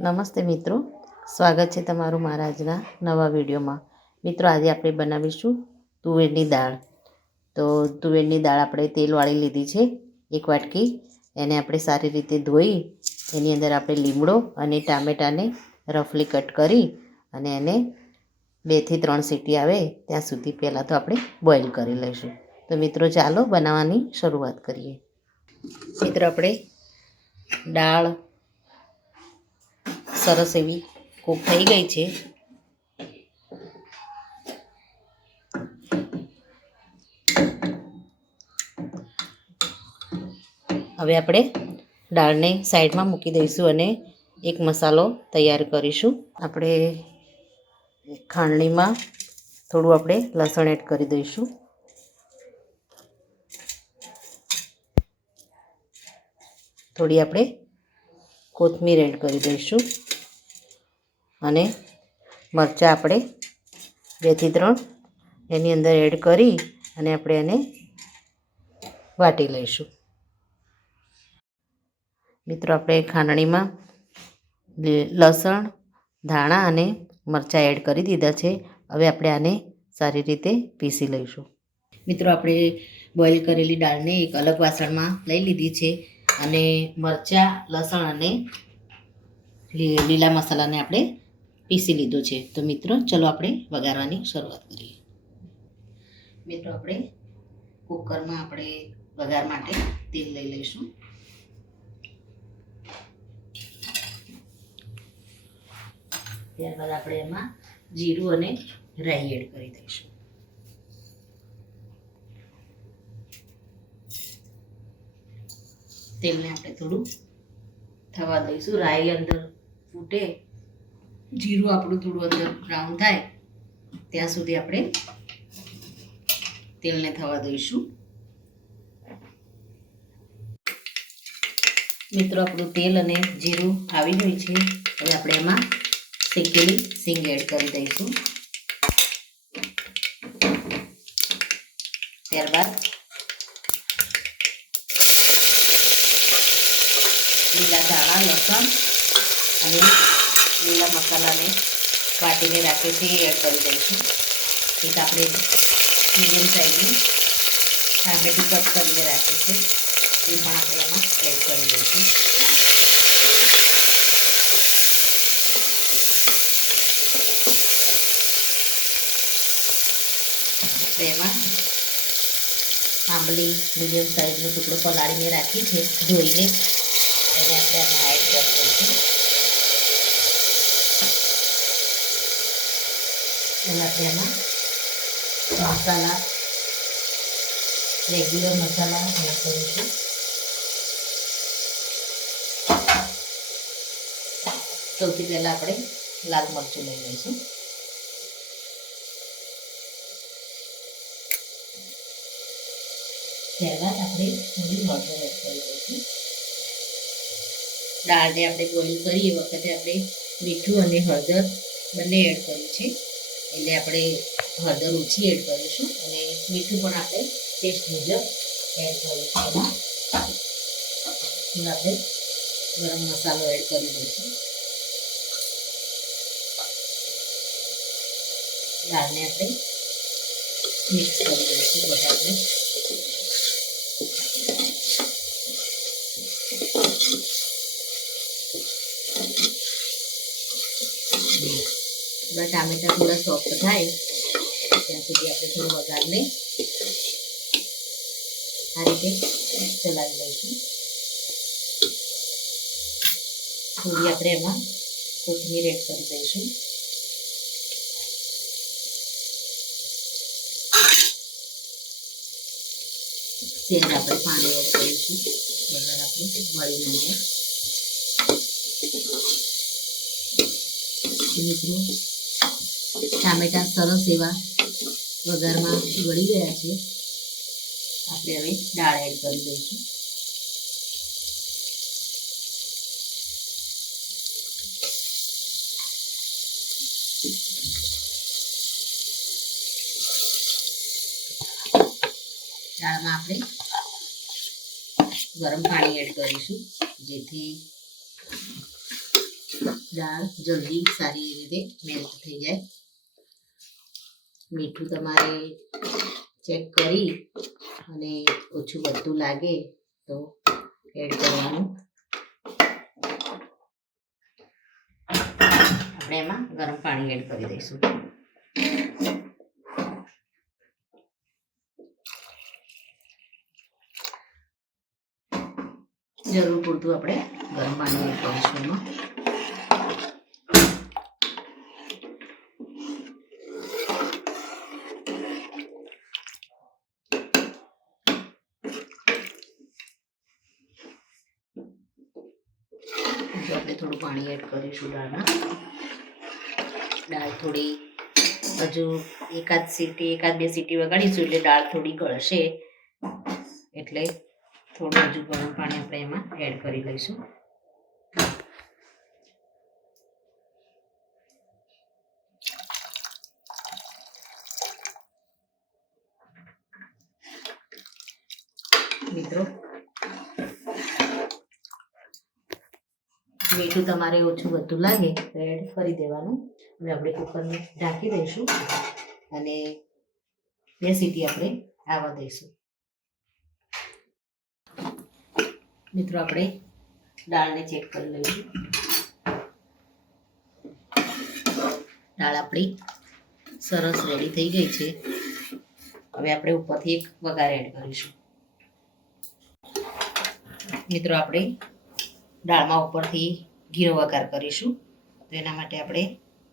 નમસ્તે મિત્રો, સ્વાગત છે તમારું મારા આજના નવા વિડીયોમાં। મિત્રો આજે આપણે બનાવીશું તુવેરની દાળ। તો તુવેરની દાળ આપણે તેલવાળી લીધી છે 1 વાટકી। એને આપણે સારી રીતે ધોઈ એની અંદર આપણે લીમડો અને ટામેટાને રફલી કટ કરી અને એને 2 થી 3 સીટી આવે ત્યાં સુધી પહેલાં તો આપણે બોઇલ કરી લઈશું। તો મિત્રો ચાલો બનાવવાની શરૂઆત કરીએ। મિત્રો આપણે દાળ સરસ એવી કૂક થઈ ગઈ છે। હવે આપણે દાળને સાઈડમાં મૂકી દઈશું અને એક મસાલો તૈયાર કરીશું। આપણે ખાંડણીમાં થોડું આપણે લસણ એડ કરી દઈશું। થોડી આપણે કોથમીર એડ કરી દઈશું અને મરચાં આપણે 2 થી 3 એની અંદર એડ કરી અને આપણે એને વાટી લઈશું। મિત્રો આપણે ખાંડણીમાં લસણ, ધાણા અને મરચાં એડ કરી દીધા છે। હવે આપણે આને સારી રીતે પીસી લઈશું। મિત્રો આપણે બોઇલ કરેલી દાળને એક અલગ વાસણમાં લઈ લીધી છે અને મરચાં, લસણ અને લીલા મસાલાને આપણે પીસી લીધું છે। તો મિત્રો ચલો આપણે વઘારવાની શરૂઆત કરીએ। મિત્રો આપણે કુકરમાં આપણે વઘાર માટે તેલ લઈ લઈશું। ત્યારબાદ આપણે એમાં જીરું અને રાઈ એડ કરી દઈશું। તેલને આપણે થોડું થવા દઈશું। રાઈ અંદર ફૂટે, જીરું આપણું થોડું અંદર બ્રાઉન થાય ત્યાં સુધી આપણે તેલને થવા દઈશું। મિત્રો આપણું તેલ અને જીરું આવી ગયું છે। હવે આપણે એમાં શેકેલી સિંગ એડ કરી દઈશું। ત્યારબાદ લીલા ધાણા, લસણ અને લીલા મસાલાને વાટીને રાખીએ છીએ એડ કરી દઈશું। એક આપણે મીડિયમ સાઈઝનું ટામેટું કટ કરીને રાખીએ છીએ એ પણ આપણે એમાં એડ કરી દઈશું। એમાં આંબલી મીડિયમ સાઈઝનો ટુકડો પલાળીને રાખી છે ધોઈને, એને આપણે આમાં એડ કરી દઈશું। અને આપણે એમાં મસાલા, રેગ્યુલર મસાલા એડ કરીશું। સૌથી પહેલાં આપણે લાલ મરચું લઈ લઈશું। ત્યારબાદ આપણે થોડી હળદર એડ કરી દઈશું। દાળને આપણે બોઇલ કરીએ વખતે આપણે મીઠું અને હળદર બંને એડ કર્યું છે, એટલે આપણે હળદર ઓછી એડ કરીશું અને મીઠું પણ આપણે ટેસ્ટ મુજબ એડ કરીશું। એમાં આપણે ગરમ મસાલો એડ કરી દઈશું। દાળને આપણે મિક્સ કરી દઈશું બધાને। ટામેટા થોડા સોફ્ટ થાય ત્યાં સુધી આપણે થોડું વઘારને આ રીતે ચલાવી લઈશું। થોડી આપણે એમાં કોથમીર એડ કરી દઈશું। સેજ આપણે પાણી એડ કરીશું વઘાર આપણું વળી ન જાય। મિત્રો ટામેટા સરસ એવા વઘારમાં વળી ગયા છે। આપણે હવે દાળ એડ કરી દઈશું। દાળમાં આપણે ગરમ પાણી એડ કરીશું જેથી દાળ જલ્દી સારી રીતે મેલ્ટ થઈ જાય. મીઠું તમારે ચેક કરી અને ઓછું બધું લાગે તો એડ કરવાનું. આપણે એમાં ગરમ પાણી એડ કરી દઈશું. જરૂર પૂરતું આપણે ગરમ પાણી એડ કરીશું એમાં. આપણે થોડું પાણી એડ કરીશું દાળમાં. દાળ થોડી હજુ એકાદ બે સીટી વગાડીશું એટલે દાળ થોડી ગળશે, એટલે થોડું હજુ ગરમ પાણી આપણે એમાં એડ કરી લઈશું. મિત્રો, મીઠું તમારે ઓછું વધતું લાગે તો એડ કરી દેવાનું. હવે આપણે કુકરને ઢાંકી દઈશું અને 2 સીટી આપણે આવવા દઈશું. મિત્રો, આપણે દાળને ચેક કરી લઈશું. દાળ આપણી સરસ રેડી થઈ ગઈ છે. હવે આપણે ઉપરથી એક વઘાર એડ કરીશું. મિત્રો, આપણે દાળમાં ઉપરથી ઘીનો વઘાર કરીશું, તો એના માટે આપણે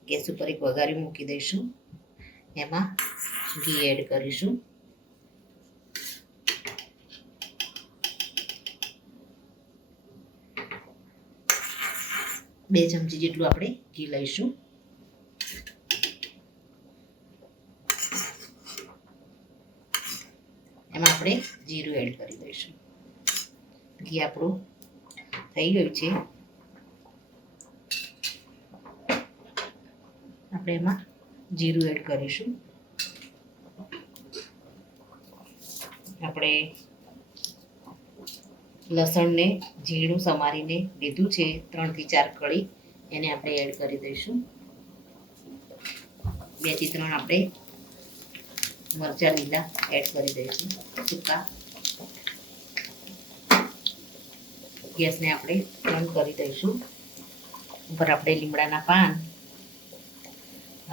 ગેસ ઉપર એક વઘારી મૂકી દઈશું. એમાં ઘી એડ કરીશું. બે ચમચી જેટલું આપણે ઘી લઈશું. એમાં આપણે જીરું એડ કરી દઈશું. ઘી આપણું થઈ ગયું છે. આપણે એમાં જીરું એડ કરીશું. આપણે લસણને ઝીણું સમારીને લીધું છે, 3 થી 4 કળી, એને આપણે એડ કરી દઈશું. 2 થી 3 આપણે મરચાં લીલા એડ કરી દઈશું, સૂકા. ગેસને આપણે બંધ કરી દઈશું. ઉપર આપણે લીમડાના પાન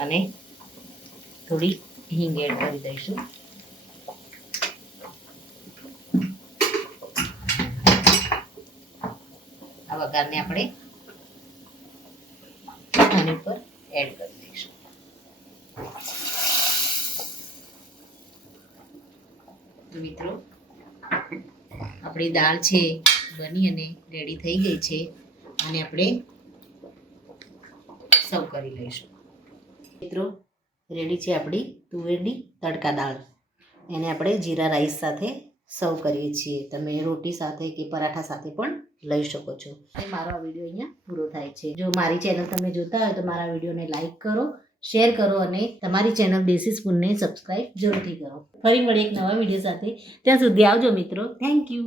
અને થોડી હિંગ એડ કરી દઈશું. આ વઘારને આપણે આની ઉપર એડ કરી દઈશું. મિત્રો, આપણી દાળ છે બની અને રેડી થઈ ગઈ છે, અને આપણે સર્વ કરી લઈશું. મિત્રો, રેડી છે આપણી તુવેરની તડકા દાળ. એને આપણે જીરા રાઈસ સાથે સર્વ કરીએ છીએ. તમે રોટી સાથે કે પરાઠા સાથે પણ લઈ શકો છો. મારો આ વિડીયો અહીંયા પૂરો થાય છે. જો મારી ચેનલ તમે જોતા હોય તો મારા વિડીયોને લાઈક કરો, શેર કરો અને તમારી ચેનલ દેશી સ્પૂનને સબસ્ક્રાઈબ જરૂરથી કરો. ફરી મળીએ એક નવા વિડીયો સાથે. ત્યાં સુધી આવજો મિત્રો. Thank you.